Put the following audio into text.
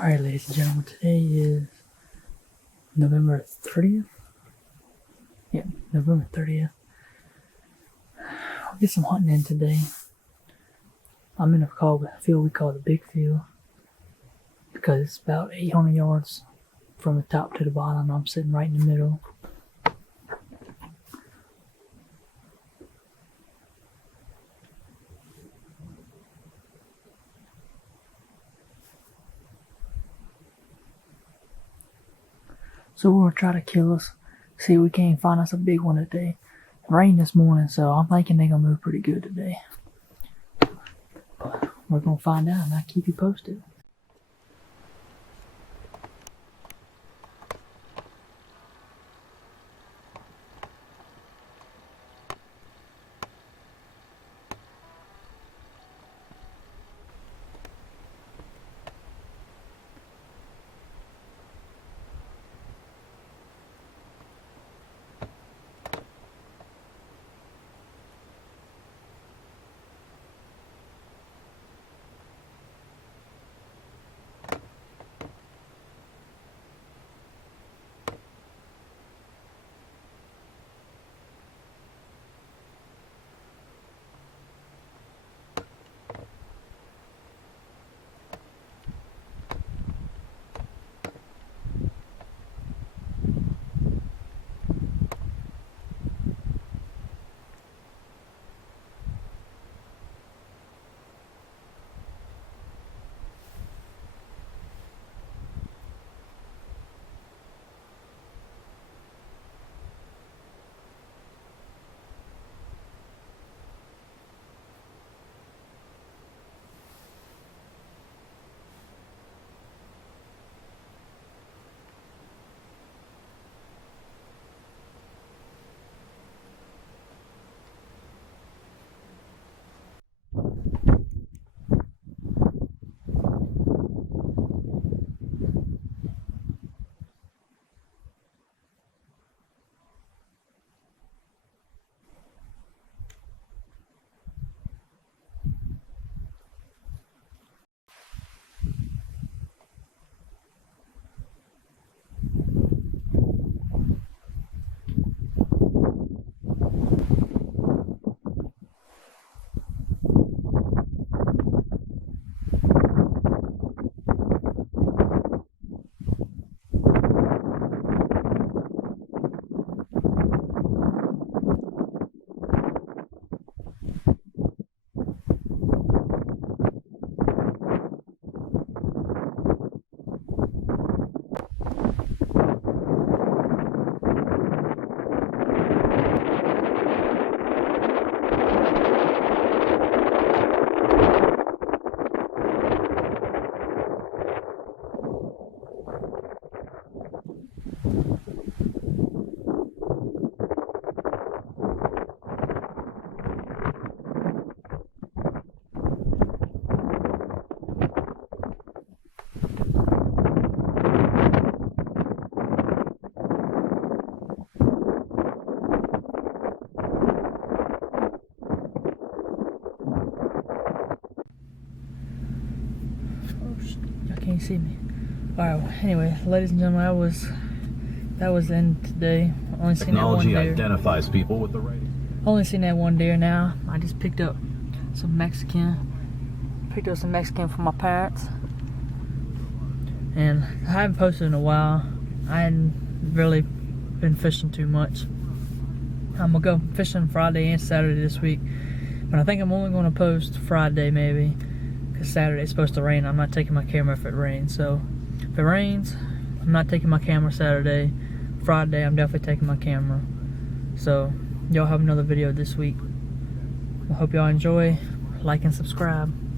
Alright, ladies and gentlemen, today is November 30th. Yeah, November 30th. I'll get some hunting in today. I'm in a field we call the Big Field because it's about 800 yards from the top to the bottom. I'm sitting right in the middle. So we're gonna try to kill us. See if we can't find us a big one today. It rained this morning, so I'm thinking they're gonna move pretty good today. But we're gonna find out, and I'll keep you posted. Y'all can't see me. Alright, well, anyway, ladies and gentlemen, that was the end today. Only seen that one Technology deer. identifies people with the radio. Only seen that one deer now. I just picked up some Mexican. Picked up some Mexican for my parents. And I haven't posted in a while. I hadn't really been fishing too much. I'm gonna go fishing Friday and Saturday this week. But I think I'm only gonna post Friday maybe. Because Saturday it's supposed to rain. I'm not taking my camera if it rains. So if it rains, I'm not taking my camera Saturday. Friday, I'm definitely taking my camera. So y'all have another video this week. I hope y'all enjoy. Like and subscribe.